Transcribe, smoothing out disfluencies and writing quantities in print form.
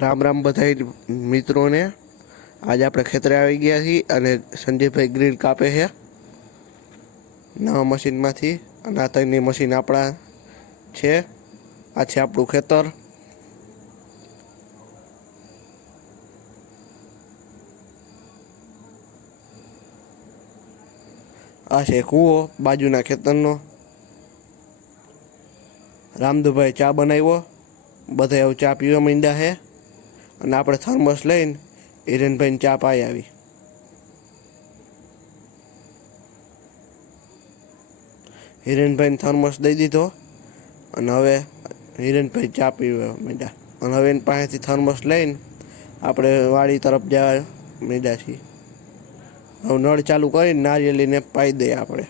રામ રામ બધાય મિત્રોને। आज આપણે ખેતરે આવી ગયા છીએ અને સંજયભાઈ ગ્રીલ કાપે છે નવા મશીનમાંથી અને આ ત્રણની મશીન આપણા છે। આ છે આપણું ખેતર। આ છે કૂવો બાજુના ખેતરનો। રામદુભાઈ ચા બનાવ્યો, બધા હવે ચા પીવા માંડ્યા છે અને આપણે થર્મસ લઈને હિરેનભાઈને ચા પાઈ આવી। હિરેનભાઈને થર્મસ દઈ દીધો અને હવે હિરેનભાઈ ચા પીવા માંડ્યા અને હવે એની પાસેથી થર્મસ લઈને આપણે વાડી તરફ જવા માંડ્યા છીએ। હવે નળ ચાલુ કરીને નારિયેળીને પાઈ દઈએ આપણે।